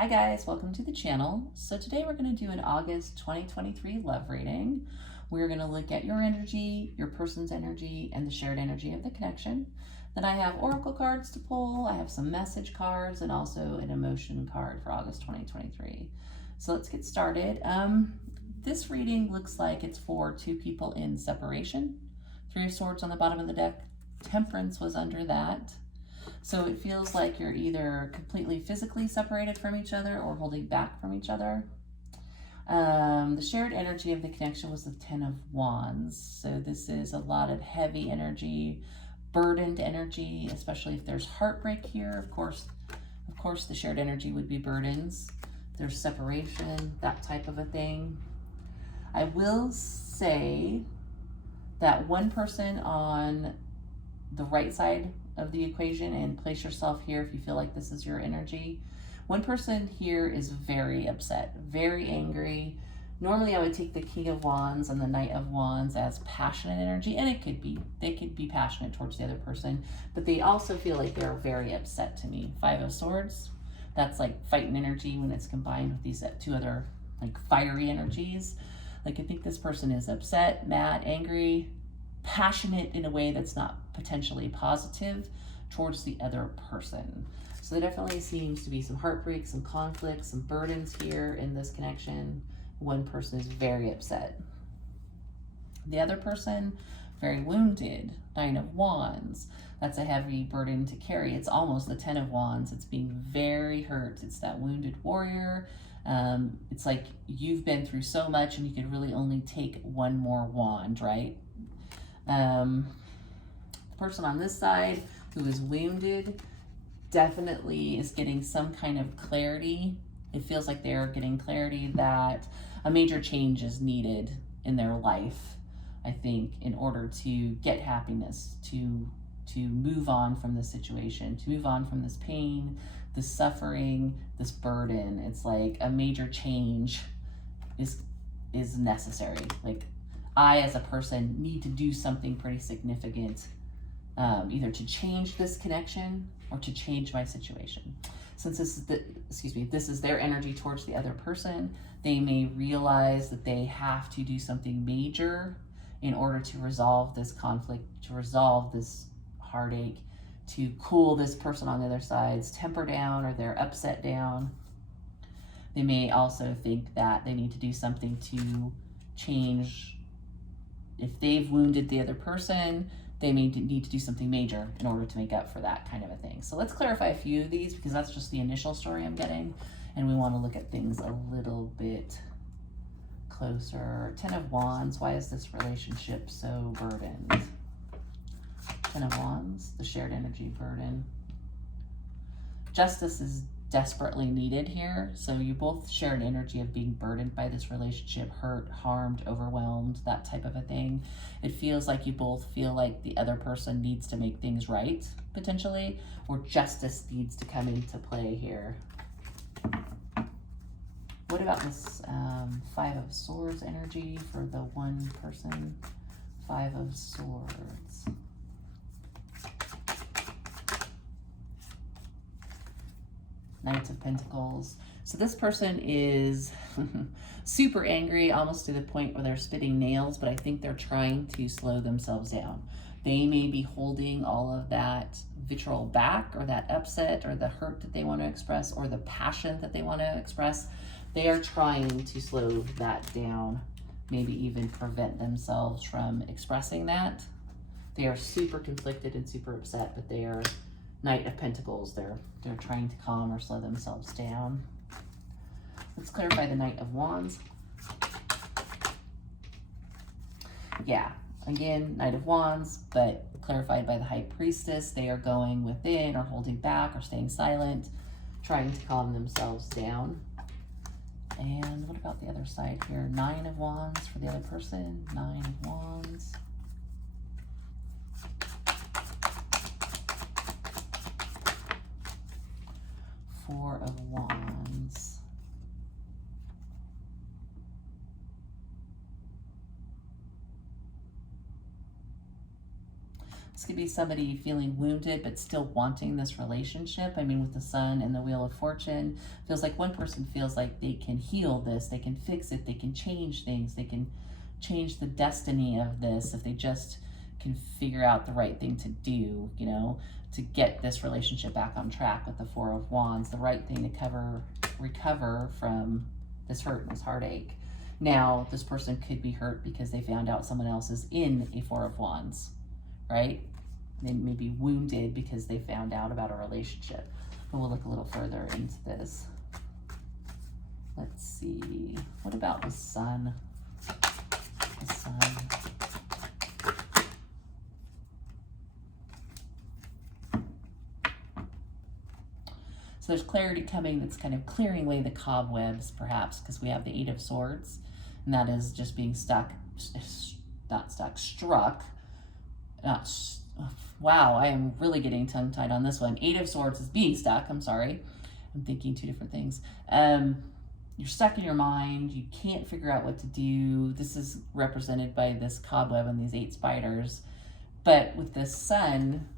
Hi guys, welcome to the channel. So today we're going to do an August 2023 love reading. We're going to look at your energy, your person's energy, and the shared energy of the connection. Then I have oracle cards to pull, I have some message cards, and also an emotion card for August 2023. So let's get started. This reading looks like it's for two people in separation. Three of Swords on the bottom of the deck. Temperance was under that. So it feels like you're either completely physically separated from each other or holding back from each other. The shared energy of the connection was the Ten of Wands. So this is a lot of heavy energy, burdened energy, especially if there's heartbreak here. Of course, the shared energy would be burdens. There's separation, that type of a thing. I will say that one person on the right side of the equation, and place yourself here if you feel like this is your energy. One person here is very upset, very angry. Normally I would take the King of Wands and the Knight of Wands as passionate energy, and they could be passionate towards the other person, but they also feel like they're very upset to me. Five of Swords, that's like fighting energy when it's combined with these two other like fiery energies. Like I think this person is upset, mad, angry, passionate in a way that's not potentially positive towards the other person. So there definitely seems to be some heartbreak, some conflict, some burdens here in this connection. One person is very upset. The other person, very wounded. Nine of Wands. That's a heavy burden to carry. It's almost the Ten of Wands. It's being very hurt. It's that wounded warrior. It's like you've been through so much and you could really only take one more wand, right? The person on this side who is wounded definitely is getting some kind of clarity. It feels like they're getting clarity that a major change is needed in their life, I think, in order to get happiness, to move on from this situation, to move on from this pain, this suffering, this burden. It's like a major change is necessary. Like I, as a person, need to do something pretty significant, either to change this connection or to change my situation. Since this is their energy towards the other person, they may realize that they have to do something major in order to resolve this conflict, to resolve this heartache, to cool this person on the other side's temper down or their upset down. They may also think that they need to do something to change. If they've wounded the other person, they may need to do something major in order to make up for that kind of a thing. So let's clarify a few of these because that's just the initial story I'm getting, and we want to look at things a little bit closer. Ten of Wands, why is this relationship so burdened? Ten of Wands, the shared energy burden. Justice is desperately needed here. So you both share an energy of being burdened by this relationship, hurt, harmed, overwhelmed, that type of a thing. It feels like you both feel like the other person needs to make things right, potentially, or justice needs to come into play here. What about this Five of Swords energy for the one person? Five of Swords. Knights of Pentacles. So this person is super angry, almost to the point where they're spitting nails, but I think they're trying to slow themselves down. They may be holding all of that vitriol back, or that upset, or the hurt that they want to express, or the passion that they want to express. They are trying to slow that down, maybe even prevent themselves from expressing that. They are super conflicted and super upset, but they are Knight of Pentacles. They're trying to calm or slow themselves down. Let's clarify the Knight of Wands. Yeah, again, Knight of Wands, but clarified by the High Priestess. They are going within or holding back or staying silent, trying to calm themselves down. And what about the other side here? Nine of Wands for the other person. Nine of Wands. Four of Wands. This could be somebody feeling wounded but still wanting this relationship. I mean, with the Sun and the Wheel of Fortune, feels like one person feels like they can heal this, they can fix it, they can change things, they can change the destiny of this if they just can figure out the right thing to do, you know, to get this relationship back on track with the Four of Wands, the right thing to recover from this hurt and this heartache. Now, this person could be hurt because they found out someone else is in a Four of Wands, right? They may be wounded because they found out about a relationship. But we'll look a little further into this. Let's see. What about the Sun? The Sun. So there's clarity coming that's kind of clearing away the cobwebs, perhaps, because we have the Eight of Swords, and that is just being stuck, struck. Wow, I am really getting tongue-tied on this one. Eight of Swords is being stuck. I'm sorry. I'm thinking two different things. You're stuck in your mind. You can't figure out what to do. This is represented by this cobweb and these 8 spiders. But with the Sun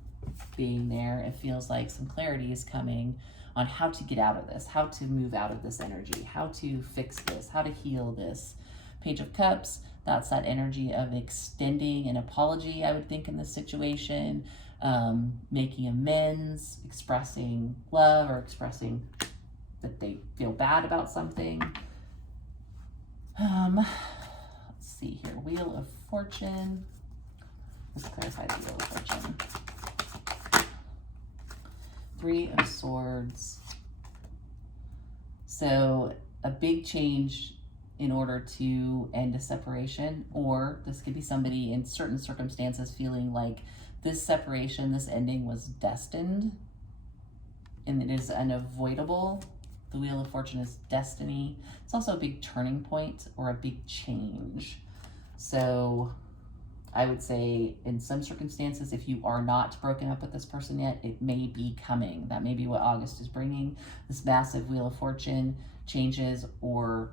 being there, it feels like some clarity is coming on how to get out of this, how to move out of this energy, how to fix this, how to heal this. Page of Cups, that's that energy of extending an apology, I would think, in this situation, making amends, expressing love, or expressing that they feel bad about something. Let's see here, Wheel of Fortune. Let's clarify the Wheel of Fortune. 3 of Swords. So a big change in order to end a separation, or this could be somebody in certain circumstances feeling like this separation, this ending was destined and it is unavoidable. The Wheel of Fortune is destiny. It's also a big turning point or a big change. So I would say in some circumstances, if you are not broken up with this person yet, it may be coming. That may be what August is bringing. This massive Wheel of Fortune changes or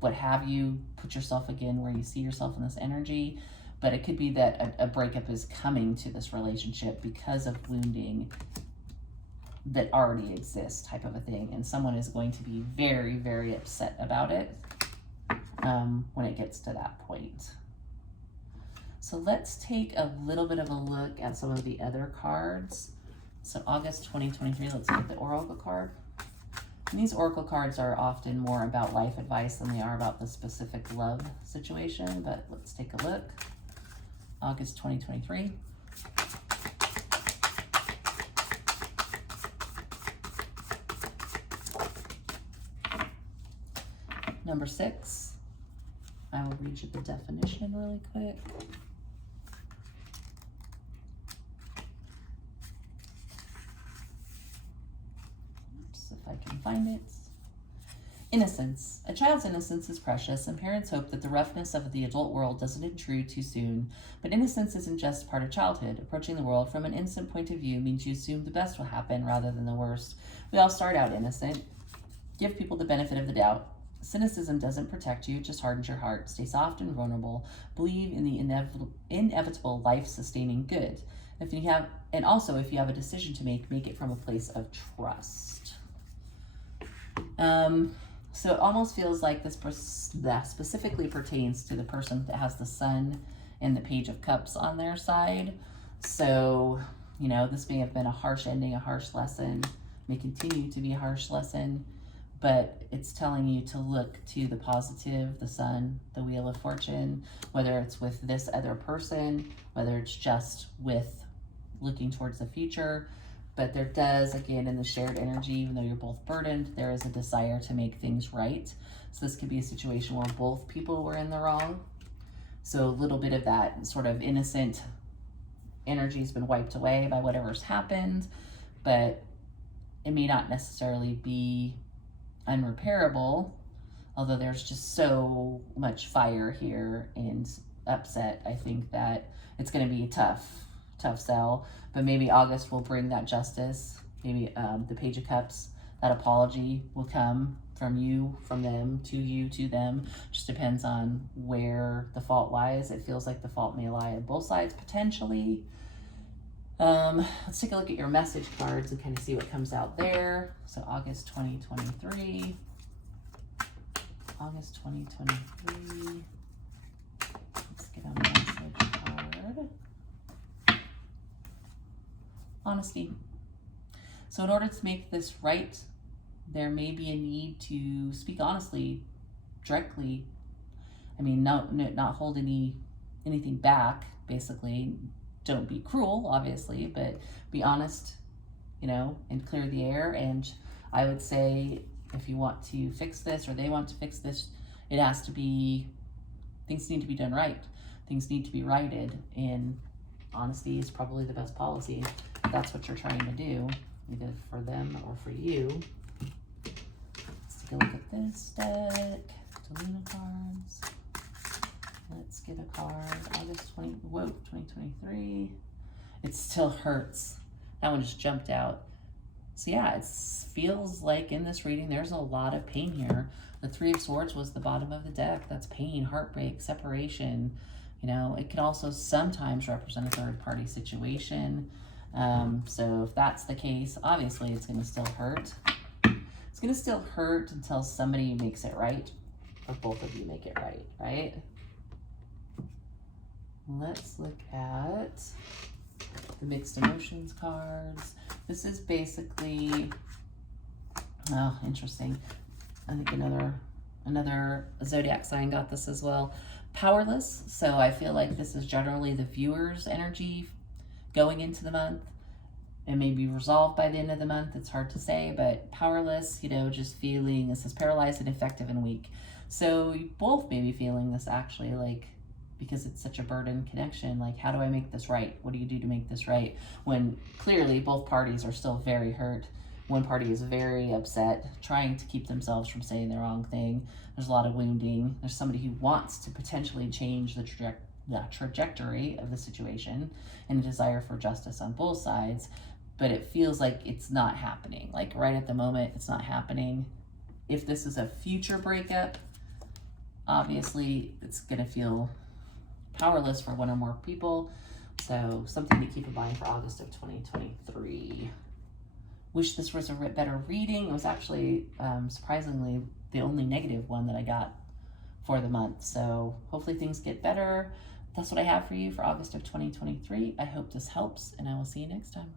what have you. Put yourself again where you see yourself in this energy. But it could be that a breakup is coming to this relationship because of wounding that already exists, type of a thing. And someone is going to be very, very upset about it when it gets to that point. So let's take a little bit of a look at some of the other cards. So August 2023, let's get the Oracle card. And these Oracle cards are often more about life advice than they are about the specific love situation, but let's take a look. August 2023. Number 6. I will read you the definition really quick. If I can find it. Innocence. A child's innocence is precious, and parents hope that the roughness of the adult world doesn't intrude too soon. But innocence isn't just part of childhood. Approaching the world from an innocent point of view means you assume the best will happen rather than the worst. We all start out innocent. Give people the benefit of the doubt. Cynicism doesn't protect you, it just hardens your heart. Stay soft and vulnerable. Believe in the inevitable life-sustaining good. If you have a decision to make it from a place of trust. So it almost feels like that specifically pertains to the person that has the Sun and the Page of Cups on their side. So, you know, this may have been a harsh ending, a harsh lesson, may continue to be a harsh lesson, but it's telling you to look to the positive, the Sun, the Wheel of Fortune, whether it's with this other person, whether it's just with looking towards the future. But there does, again, in the shared energy, even though you're both burdened, there is a desire to make things right. So this could be a situation where both people were in the wrong. So a little bit of that sort of innocent energy has been wiped away by whatever's happened, but it may not necessarily be unrepairable, although there's just so much fire here and upset. I think that it's going to be a tough sell, but maybe August will bring that justice. Maybe the Page of Cups, that apology will come from you, from them, to you, to them. Just depends on where the fault lies. It feels like the fault may lie on both sides potentially. Let's take a look at your message cards and kind of see what comes out there. So August 2023. August 2023. Let's get a message card. Honesty. So in order to make this right, there may be a need to speak honestly, directly. I mean, not hold anything back, basically. Don't be cruel, obviously, but be honest, you know, and clear the air. And I would say if you want to fix this or they want to fix this, it has to be, things need to be done right. Things need to be righted, and honesty is probably the best policy if that's what you're trying to do, either for them or for you. Let's take a look at this deck. Delina cards. Let's get a card. August 2023. It still hurts. That one just jumped out. So yeah, it feels like in this reading there's a lot of pain here. The Three of Swords was the bottom of the deck. That's pain, heartbreak, separation. You know, it can also sometimes represent a third party situation. So if that's the case, obviously it's going to still hurt. It's going to still hurt until somebody makes it right, or both of you make it right, right? Let's look at the mixed emotions cards. This is basically, oh, interesting. I think another zodiac sign got this as well. Powerless. So I feel like this is generally the viewer's energy going into the month. It may be resolved by the end of the month. It's hard to say, but powerless, you know, just feeling, this is paralyzed, ineffective, and weak. So you both may be feeling this actually, like, because it's such a burden connection. Like, how do I make this right? What do you do to make this right? When clearly both parties are still very hurt. One party is very upset, trying to keep themselves from saying the wrong thing. There's a lot of wounding. There's somebody who wants to potentially change the trajectory of the situation, and a desire for justice on both sides. But it feels like it's not happening. Like right at the moment, it's not happening. If this is a future breakup, obviously it's gonna feel powerless for one or more people. So something to keep in mind for August of 2023. Wish this was a better reading. It was actually surprisingly the only negative one that I got for the month. So hopefully things get better. That's what I have for you for August of 2023. I hope this helps, and I will see you next time.